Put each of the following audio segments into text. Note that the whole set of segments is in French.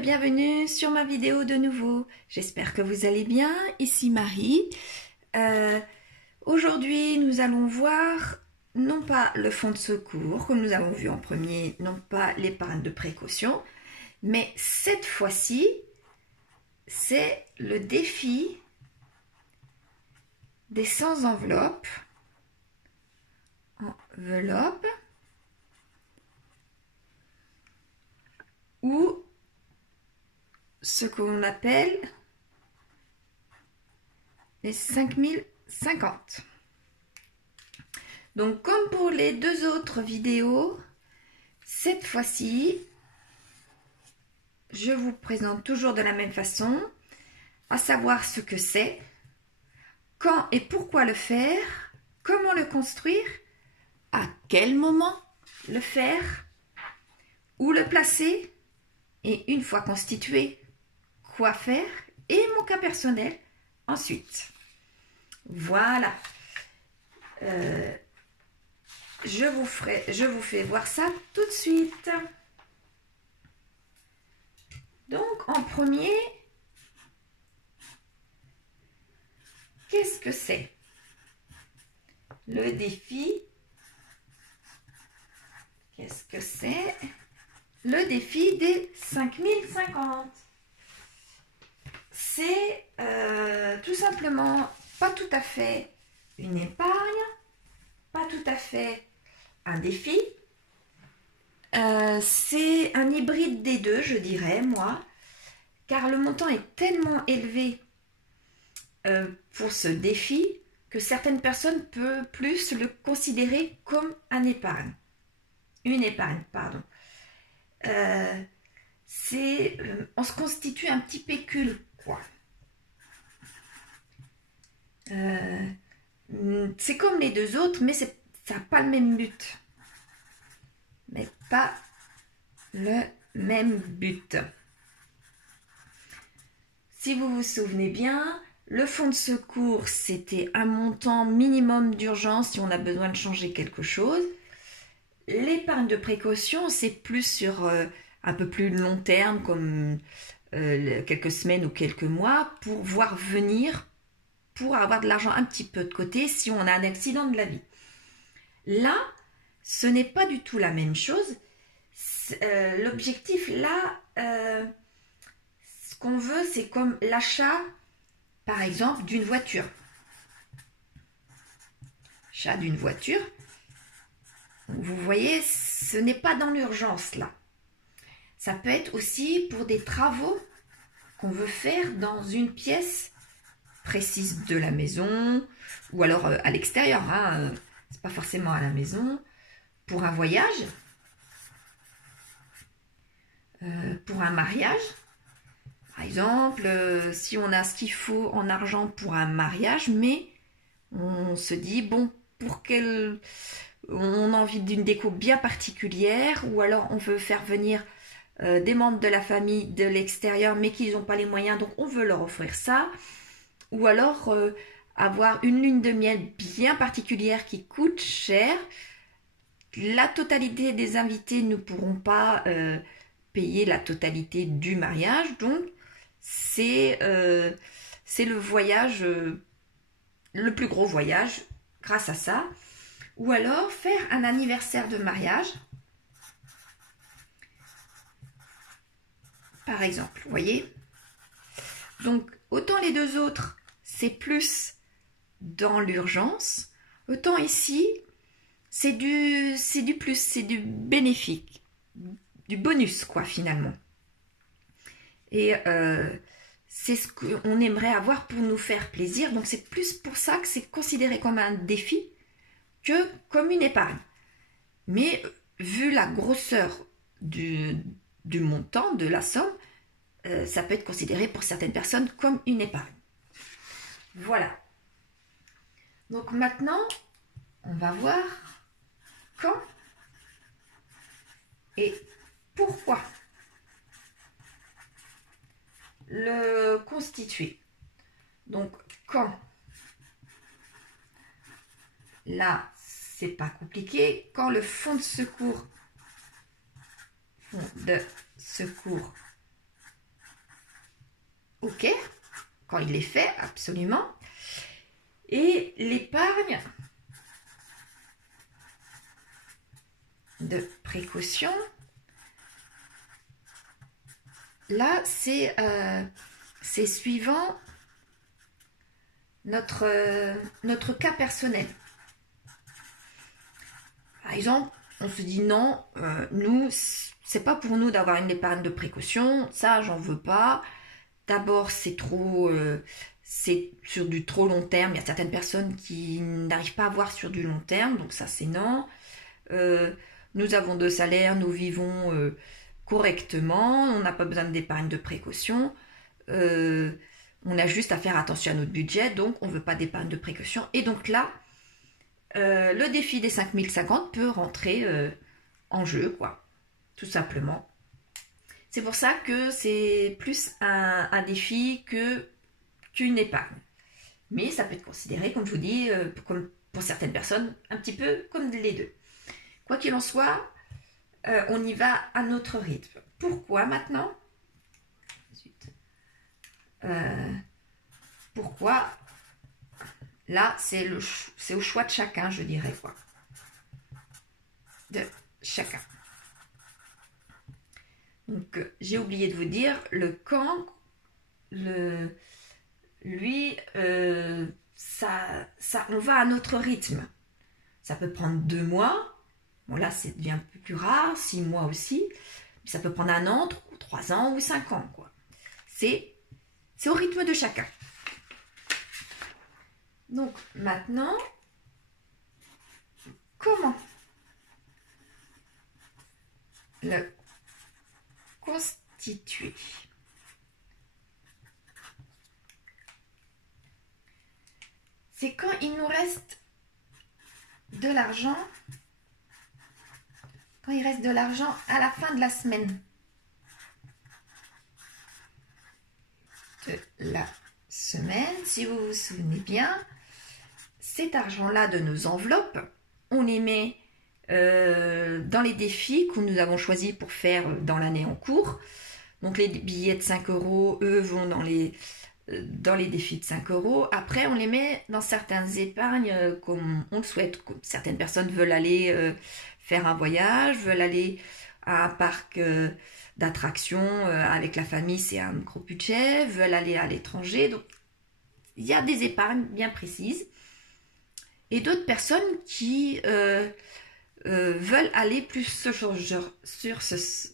et bienvenue sur ma vidéo de nouveau. J'espère que vous allez bien. Ici Marie. Aujourd'hui, nous allons voir non pas le fonds de secours, comme nous avons vu en premier, non pas l'épargne de précaution, mais cette fois-ci, c'est le défi des 100 enveloppes. Enveloppe. Ou ce qu'on appelle les 5050. Donc comme pour les deux autres vidéos, cette fois-ci, je vous présente toujours de la même façon, à savoir ce que c'est, quand et pourquoi le faire, comment le construire, à quel moment le faire, où le placer, et une fois constitué, quoi faire et mon cas personnel ensuite. Voilà. Je vous fais voir ça tout de suite. Donc en premier, qu'est-ce que c'est? Le défi. Qu'est-ce que c'est? Le défi des 5050. C'est tout simplement pas tout à fait une épargne, pas tout à fait un défi. C'est un hybride des deux, je dirais, moi, car le montant est tellement élevé pour ce défi que certaines personnes peuvent plus le considérer comme une épargne, pardon. On se constitue un petit pécule, quoi. C'est comme les deux autres, mais ça n'a pas le même but. Si vous vous souvenez bien, le fonds de secours, c'était un montant minimum d'urgence si on a besoin de changer quelque chose. L'épargne de précaution, c'est plus sur un peu plus long terme, comme quelques semaines ou quelques mois, pour voir venir, pour avoir de l'argent un petit peu de côté si on a un accident de la vie. Là, ce n'est pas du tout la même chose. L'objectif là, ce qu'on veut, c'est comme l'achat, par exemple, d'une voiture. Achat d'une voiture. Vous voyez, ce n'est pas dans l'urgence là. Ça peut être aussi pour des travaux qu'on veut faire dans une pièce précise de la maison ou alors à l'extérieur, hein, c'est pas forcément à la maison, pour un voyage, pour un mariage. Par exemple, si on a ce qu'il faut en argent pour un mariage, mais on se dit, bon, on a envie d'une déco bien particulière, ou alors on veut faire venir des membres de la famille de l'extérieur, mais qu'ils n'ont pas les moyens, donc on veut leur offrir ça. Ou alors avoir une lune de miel bien particulière qui coûte cher. La totalité des invités ne pourront pas payer la totalité du mariage, donc c'est le voyage, le plus gros voyage grâce à ça. Ou alors faire un anniversaire de mariage, par exemple, vous voyez. Donc autant les deux autres, c'est plus dans l'urgence, autant ici, c'est du plus, c'est du bénéfique, du bonus, quoi, finalement. Et c'est ce qu'on aimerait avoir pour nous faire plaisir. Donc c'est plus pour ça que c'est considéré comme un défi que comme une épargne. Mais vu la grosseur du montant, de la somme, ça peut être considéré pour certaines personnes comme une épargne. Voilà. Donc maintenant, on va voir quand et pourquoi le constituer. Donc quand, là, c'est pas compliqué. Quand le fonds de secours ok, quand il est fait, absolument. Et l'épargne de précaution, là, c'est suivant notre cas personnel. Par exemple, on se dit non, nous, c'est pas pour nous d'avoir une épargne de précaution, ça, j'en veux pas. D'abord, c'est sur du trop long terme. Il y a certaines personnes qui n'arrivent pas à voir sur du long terme, donc ça, c'est non. Nous avons 2 salaires, nous vivons correctement, on n'a pas besoin d'épargne de précaution. On a juste à faire attention à notre budget, donc on ne veut pas d'épargne de précaution. Et donc là, le défi des 5050 peut rentrer en jeu, quoi, tout simplement. C'est pour ça que c'est plus un défi qu'une épargne. Mais ça peut être considéré, comme je vous dis, comme pour certaines personnes, un petit peu comme les deux. Quoi qu'il en soit, on y va à notre rythme. Pourquoi maintenant ? Pourquoi ? Là, c'est au choix de chacun, je dirais, quoi. De chacun. Donc, j'ai oublié de vous dire, le camp, lui, on va à notre rythme. Ça peut prendre 2 mois. Bon, là, ça devient un peu plus rare, 6 mois aussi. Ça peut prendre 1 an, 3 ans ou 5 ans, quoi. C'est au rythme de chacun. Donc, maintenant, comment le constituer ? C'est quand il nous reste de l'argent, quand il reste de l'argent à la fin de la semaine. De la semaine, si vous vous souvenez bien, cet argent-là de nos enveloppes, on les met dans les défis que nous avons choisis pour faire dans l'année en cours. Donc les billets de 5 €, eux, vont dans les défis de 5 €. Après, on les met dans certaines épargnes comme on le souhaite. Certaines personnes veulent aller faire un voyage, veulent aller à un parc d'attractions avec la famille, c'est un gros budget, veulent aller à l'étranger. Donc, il y a des épargnes bien précises. Et d'autres personnes qui veulent aller plus sur ce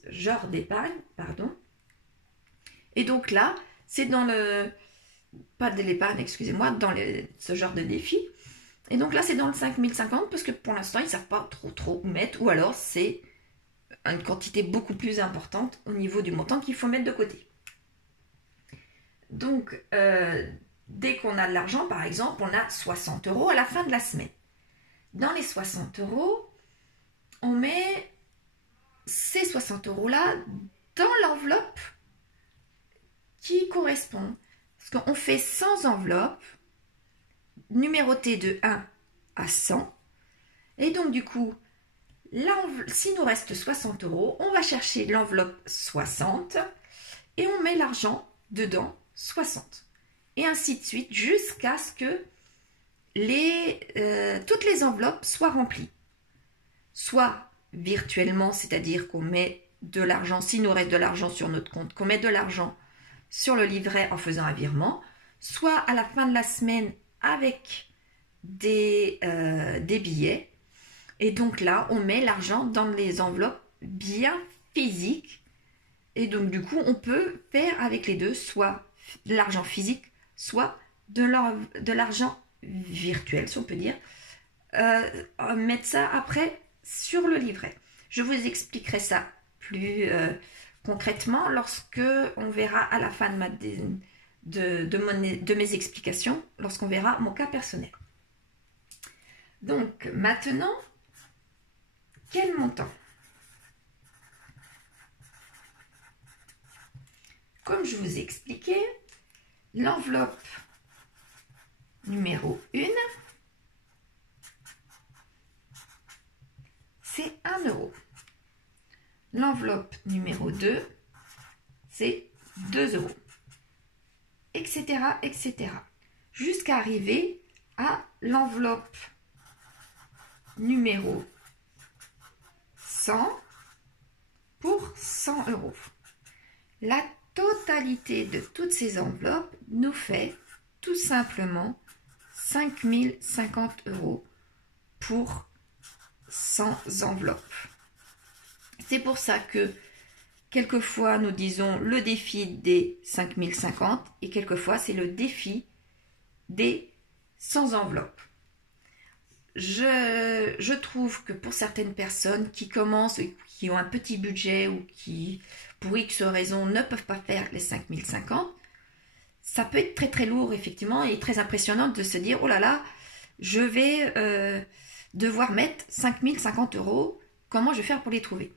genre d'épargne, pardon. Et donc là, c'est dans pas de l'épargne, excusez-moi, dans ce genre de défi. Et donc là, c'est dans le 5050 parce que pour l'instant, ils ne savent pas trop où mettre, ou alors c'est une quantité beaucoup plus importante au niveau du montant qu'il faut mettre de côté. Donc, dès qu'on a de l'argent, par exemple, on a 60 € à la fin de la semaine. Dans les 60 €, on met ces 60 € dans l'enveloppe qui correspond. Parce qu'on fait 100 enveloppes numérotées de 1 à 100. Et donc, du coup, s'il nous reste 60 €, on va chercher l'enveloppe 60 et on met l'argent dedans 60. Et ainsi de suite jusqu'à ce que toutes les enveloppes soient remplies. Soit virtuellement, c'est-à-dire qu'on met de l'argent, s'il nous reste de l'argent sur notre compte, qu'on met de l'argent sur le livret en faisant un virement, soit à la fin de la semaine avec des billets. Et donc là, on met l'argent dans les enveloppes bien physiques. Et donc du coup, on peut faire avec les deux, soit de l'argent physique, soit de l'argent virtuel, si on peut dire. Mettre ça après sur le livret. Je vous expliquerai ça plus concrètement lorsque on verra à la fin de mes explications, lorsqu'on verra mon cas personnel. Donc maintenant, quel montant ? Comme je vous ai expliqué, l'enveloppe numéro 1, c'est 1 €. L'enveloppe numéro 2, c'est 2 €. etc., etc. Jusqu'à arriver à l'enveloppe numéro 100 pour 100 €. La totalité de toutes ces enveloppes nous fait tout simplement 5050 € pour 100 enveloppes. C'est pour ça que quelquefois nous disons le défi des 5050 et quelquefois c'est le défi des 100 enveloppes. Je trouve que pour certaines personnes qui commencent, qui ont un petit budget ou qui, pour X raisons, ne peuvent pas faire les 5050, ça peut être très très lourd effectivement et très impressionnant de se dire oh là là, je vais devoir mettre 5050 €, comment je vais faire pour les trouver?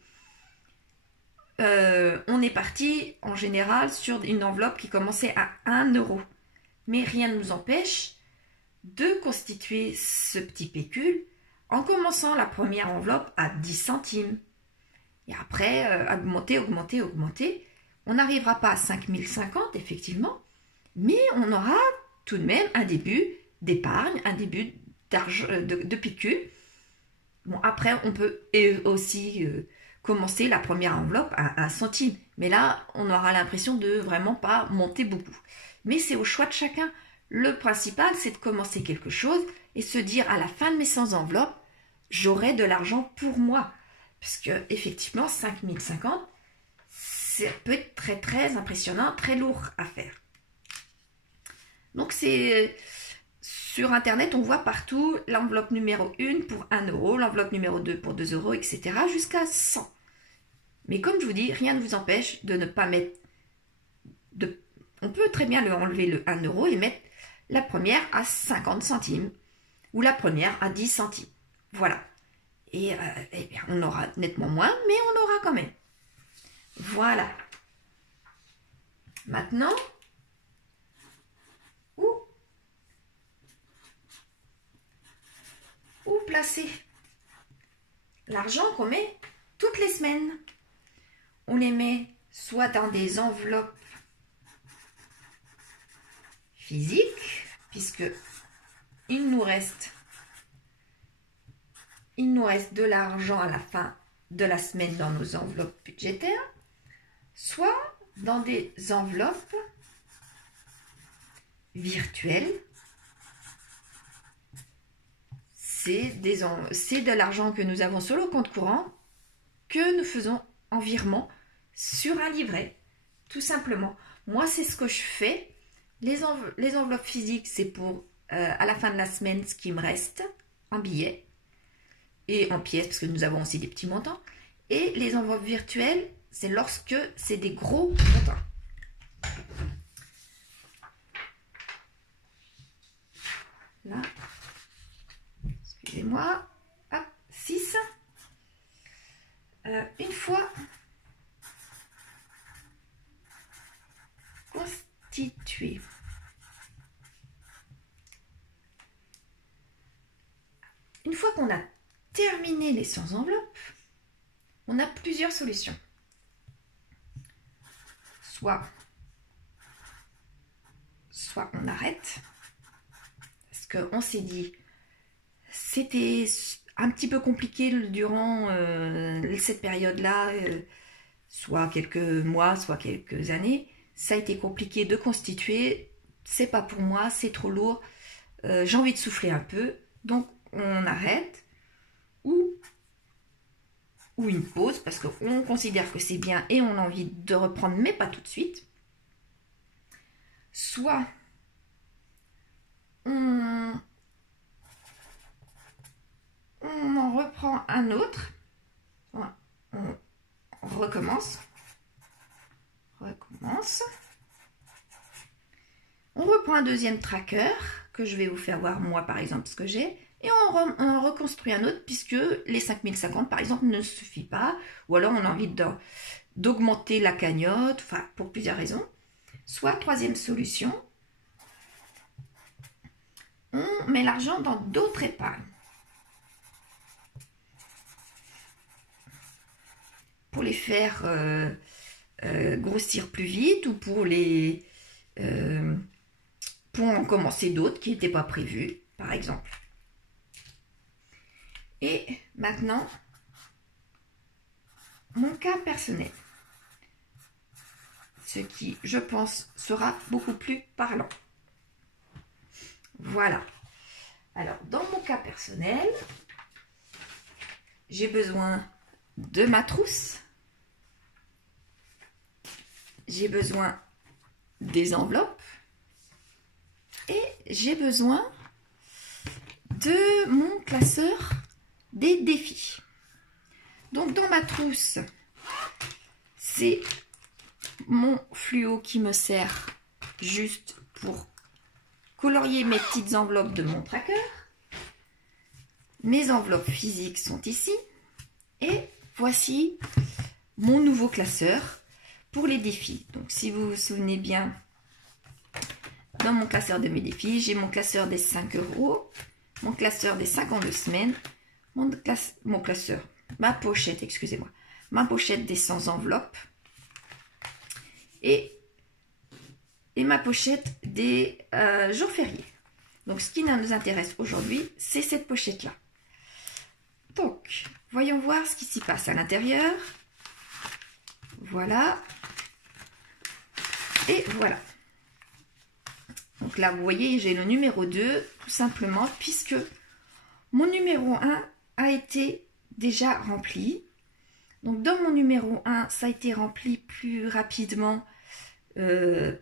On est parti en général sur une enveloppe qui commençait à 1 €. Mais rien ne nous empêche de constituer ce petit pécule en commençant la première enveloppe à 10 centimes. Et après, augmenter. On n'arrivera pas à 5050 effectivement, mais on aura tout de même un début d'épargne, un début de pécule. Bon, après, on peut aussi commencer la première enveloppe à 1 centime. Mais là, on aura l'impression de vraiment pas monter beaucoup. Mais c'est au choix de chacun. Le principal, c'est de commencer quelque chose et se dire à la fin de mes 100 enveloppes, j'aurai de l'argent pour moi. Parce que effectivement, 5050, ça peut être très très impressionnant, très lourd à faire. Donc c'est sur internet, on voit partout l'enveloppe numéro 1 pour 1 €, l'enveloppe numéro 2 pour 2 €, etc. jusqu'à 100. Mais comme je vous dis, rien ne vous empêche de ne pas mettre on peut très bien enlever le 1 € et mettre la première à 50 centimes ou la première à 10 centimes. Voilà. Et eh bien, on aura nettement moins, mais on aura quand même. Voilà. Maintenant, où placer l'argent qu'on met toutes les semaines? On les met soit dans des enveloppes physiques, puisque il nous reste de l'argent à la fin de la semaine dans nos enveloppes budgétaires, soit dans des enveloppes virtuelles. C'est de l'argent que nous avons sur le compte courant que nous faisons en virement sur un livret, tout simplement. Moi, c'est ce que je fais. Les enveloppes physiques, c'est pour à la fin de la semaine ce qui me reste en billets et en pièces, parce que nous avons aussi des petits montants. Et les enveloppes virtuelles, c'est lorsque c'est des gros montants. Là, excusez-moi, hop, 6. Une fois constitué, une fois qu'on a terminé les 100 enveloppes, on a plusieurs solutions. Soit on arrête, parce qu'on s'est dit, c'était un petit peu compliqué durant cette période-là, soit quelques mois, soit quelques années. Ça a été compliqué de constituer, c'est pas pour moi, c'est trop lourd, j'ai envie de souffler un peu, donc on arrête, ou une pause, parce qu'on considère que c'est bien et on a envie de reprendre, mais pas tout de suite. Soit on en reprend un autre, on recommence, on reprend un deuxième tracker, que je vais vous faire voir moi par exemple ce que j'ai, et on reconstruit un autre, puisque les 5050 par exemple ne suffit pas, ou alors on a envie d'augmenter la cagnotte, enfin pour plusieurs raisons. Soit troisième solution, on met l'argent dans d'autres épargnes. Pour les faire grossir plus vite, ou pour les pour en commencer d'autres qui n'étaient pas prévus, par exemple. Et maintenant, mon cas personnel. Ce qui, je pense, sera beaucoup plus parlant. Voilà. Alors, dans mon cas personnel, j'ai besoin de ma trousse. J'ai besoin des enveloppes. Et j'ai besoin de mon classeur des défis. Donc, dans ma trousse, c'est mon fluo qui me sert juste pour colorier mes petites enveloppes de mon tracker. Mes enveloppes physiques sont ici. Et voici mon nouveau classeur pour les défis. Donc, si vous vous souvenez bien, dans mon classeur de mes défis, j'ai mon classeur des 5 €, mon classeur des 52 semaines, mon classeur, ma pochette, excusez-moi, ma pochette des 100 enveloppes et ma pochette des jours fériés. Donc, ce qui nous intéresse aujourd'hui, c'est cette pochette-là. Donc, voyons voir ce qui s'y passe à l'intérieur. Voilà. Et voilà. Donc là, vous voyez, j'ai le numéro 2, tout simplement, puisque mon numéro 1 a été déjà rempli. Donc, dans mon numéro 1, ça a été rempli plus rapidement,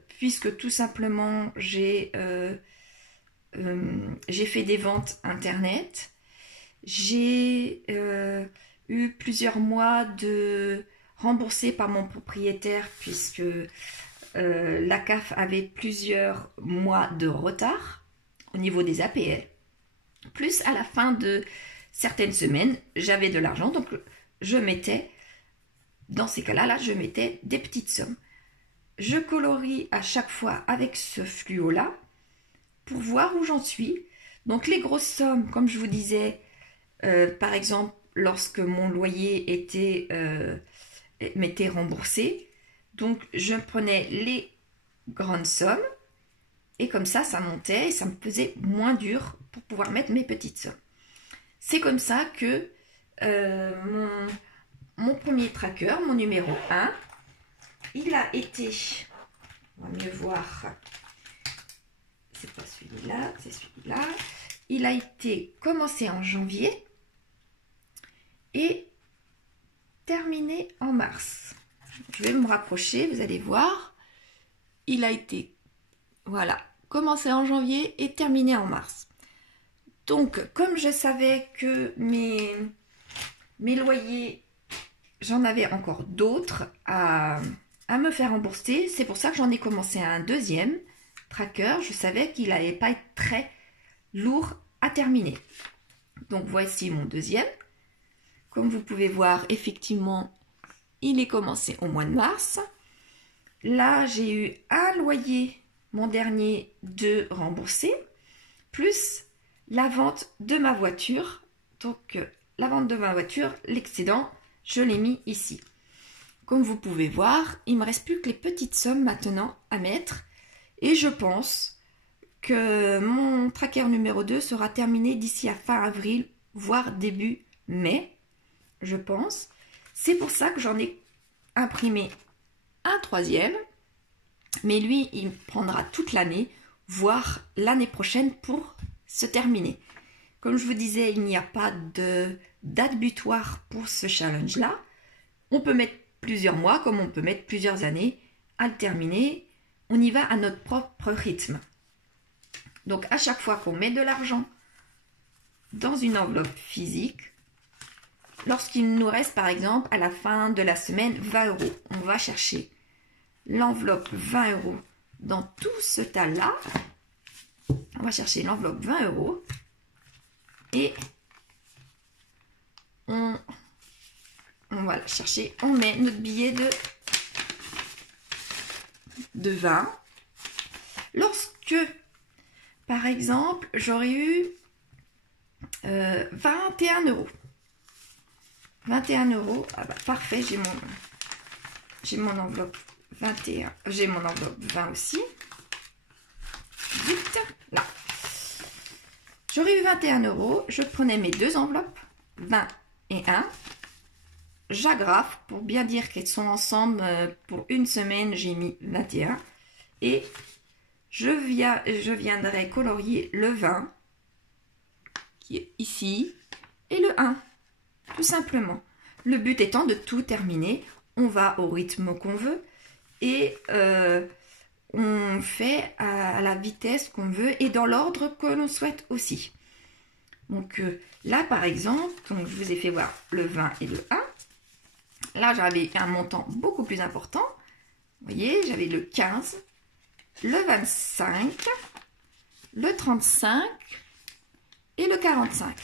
puisque tout simplement, j'ai fait des ventes Internet. J'ai eu plusieurs mois de remboursés par mon propriétaire, puisque la CAF avait plusieurs mois de retard au niveau des APL. Plus à la fin de certaines semaines, j'avais de l'argent, donc je mettais, dans ces cas-là, je mettais des petites sommes. Je colorie à chaque fois avec ce fluo-là pour voir où j'en suis. Donc les grosses sommes, comme je vous disais, par exemple, lorsque mon loyer m'était remboursé, donc je prenais les grandes sommes et comme ça, ça montait et ça me faisait moins dur pour pouvoir mettre mes petites sommes. C'est comme ça que mon premier tracker, mon numéro 1, il a été, on va mieux voir, c'est pas celui-là, c'est celui-là, il a été commencé en janvier et terminé en mars. Je vais me rapprocher, vous allez voir. Il a été, voilà, commencé en janvier et terminé en mars. Donc, comme je savais que mes loyers, j'en avais encore d'autres à me faire rembourser, c'est pour ça que j'en ai commencé un deuxième tracker. Je savais qu'il n'allait pas être très lourd à terminer. Donc, voici mon deuxième. Comme vous pouvez voir, effectivement, il est commencé au mois de mars. Là, j'ai eu un loyer, mon dernier, de remboursé, plus la vente de ma voiture. Donc, la vente de ma voiture, l'excédent, je l'ai mis ici. Comme vous pouvez voir, il ne me reste plus que les petites sommes maintenant à mettre. Et je pense que mon tracker numéro 2 sera terminé d'ici à fin avril, voire début mai, je pense. C'est pour ça que j'en ai imprimé un troisième, mais lui, il prendra toute l'année, voire l'année prochaine pour se terminer. Comme je vous disais, il n'y a pas de date butoir pour ce challenge-là. On peut mettre plusieurs mois, comme on peut mettre plusieurs années à le terminer. On y va à notre propre rythme. Donc, à chaque fois qu'on met de l'argent dans une enveloppe physique, lorsqu'il nous reste, par exemple, à la fin de la semaine, 20 €, on va chercher l'enveloppe 20 € dans tout ce tas-là. On va chercher l'enveloppe 20 € et on va la chercher. On met notre billet de 20. Lorsque, par exemple, j'aurais eu 21 €. 21 €, ah bah parfait, j'ai mon enveloppe 21, j'ai mon enveloppe 20 aussi. Vite, là. J'aurais eu 21 €. Je prenais mes deux enveloppes, 20 et 1. J'agrafe pour bien dire qu'elles sont ensemble. Pour une semaine, j'ai mis 21. Et je viendrai colorier le 20 qui est ici et le 1, tout simplement. Le but étant de tout terminer. On va au rythme qu'on veut et on fait à la vitesse qu'on veut et dans l'ordre que l'on souhaite aussi. Donc là, par exemple, donc, je vous ai fait voir le 20 et le 1. Là, j'avais un montant beaucoup plus important. Vous voyez, j'avais le 15, le 25, le 35 et le 45.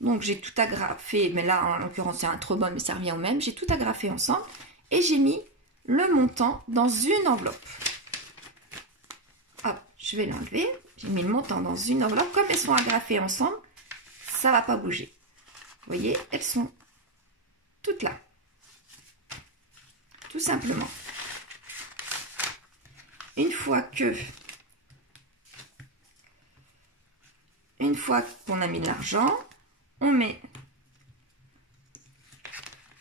Donc, j'ai tout agrafé, mais là, en l'occurrence, c'est un trop bon, mais ça revient au même. J'ai tout agrafé ensemble et j'ai mis le montant dans une enveloppe. Hop, je vais l'enlever. J'ai mis le montant dans une enveloppe. Comme elles sont agrafées ensemble, ça ne va pas bouger. Vous voyez, elles sont toutes là. Tout simplement. Une fois qu'on a mis l'argent, on met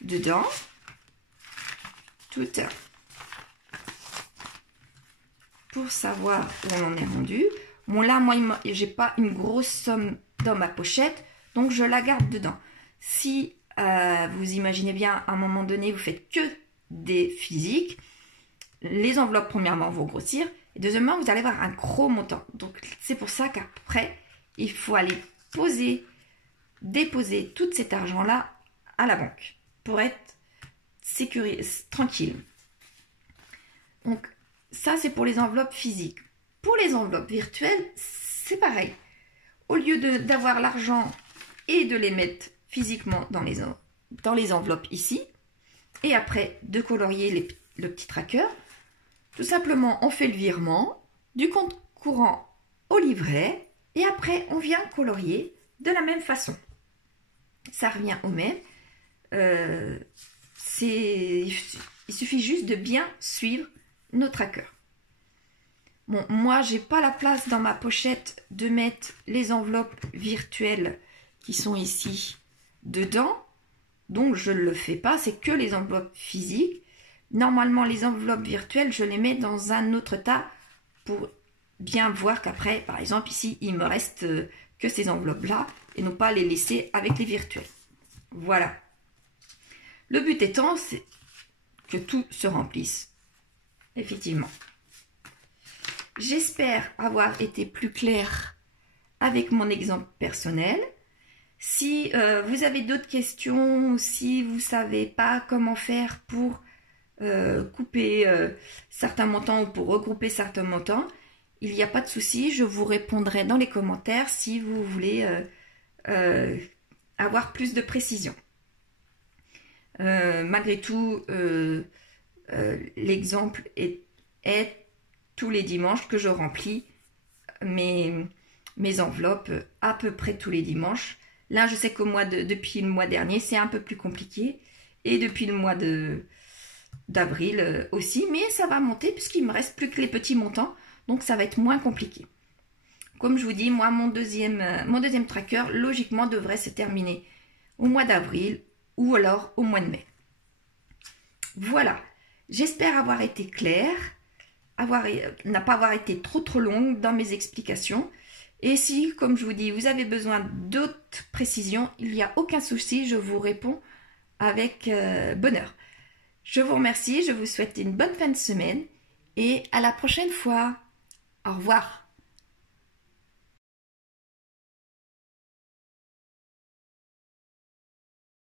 dedans tout pour savoir où on en est rendu. Bon là, moi, j'ai pas une grosse somme dans ma pochette, donc je la garde dedans. Si vous imaginez bien, à un moment donné, vous faites que des physiques, les enveloppes, premièrement, vont grossir, et deuxièmement, vous allez avoir un gros montant. Donc, c'est pour ça qu'après, il faut aller déposer tout cet argent-là à la banque pour être tranquille. Donc, ça, c'est pour les enveloppes physiques. Pour les enveloppes virtuelles, c'est pareil. Au lieu d'avoir l'argent et de les mettre physiquement dans les enveloppes ici, et après de colorier le petit tracker, tout simplement, on fait le virement du compte courant au livret, et après, on vient colorier de la même façon. Ça revient au même. Il suffit juste de bien suivre nos trackers. Bon, moi, j'ai pas la place dans ma pochette de mettre les enveloppes virtuelles qui sont ici dedans. Donc, je ne le fais pas. C'est que les enveloppes physiques. Normalement, les enveloppes virtuelles, je les mets dans un autre tas pour bien voir qu'après, par exemple, ici, il me reste que ces enveloppes-là et non pas les laisser avec les virtuelles. Voilà. Le but étant, c'est que tout se remplisse. Effectivement. J'espère avoir été plus claire avec mon exemple personnel. Si vous avez d'autres questions ou si vous ne savez pas comment faire pour couper certains montants ou pour regrouper certains montants, il n'y a pas de souci, je vous répondrai dans les commentaires si vous voulez avoir plus de précision. Malgré tout, l'exemple est tous les dimanches que je remplis mes enveloppes à peu près tous les dimanches. Là, je sais que depuis le mois dernier, c'est un peu plus compliqué. Et depuis le mois d'avril aussi. Mais ça va monter puisqu'il me reste plus que les petits montants. Donc, ça va être moins compliqué. Comme je vous dis, moi, mon deuxième tracker, logiquement, devrait se terminer au mois d'avril ou alors au mois de mai. Voilà. J'espère avoir été claire. N'a pas avoir été trop longue dans mes explications. Et si, comme je vous dis, vous avez besoin d'autres précisions, il n'y a aucun souci, je vous réponds avec bonheur. Je vous remercie, je vous souhaite une bonne fin de semaine et à la prochaine fois. Au revoir.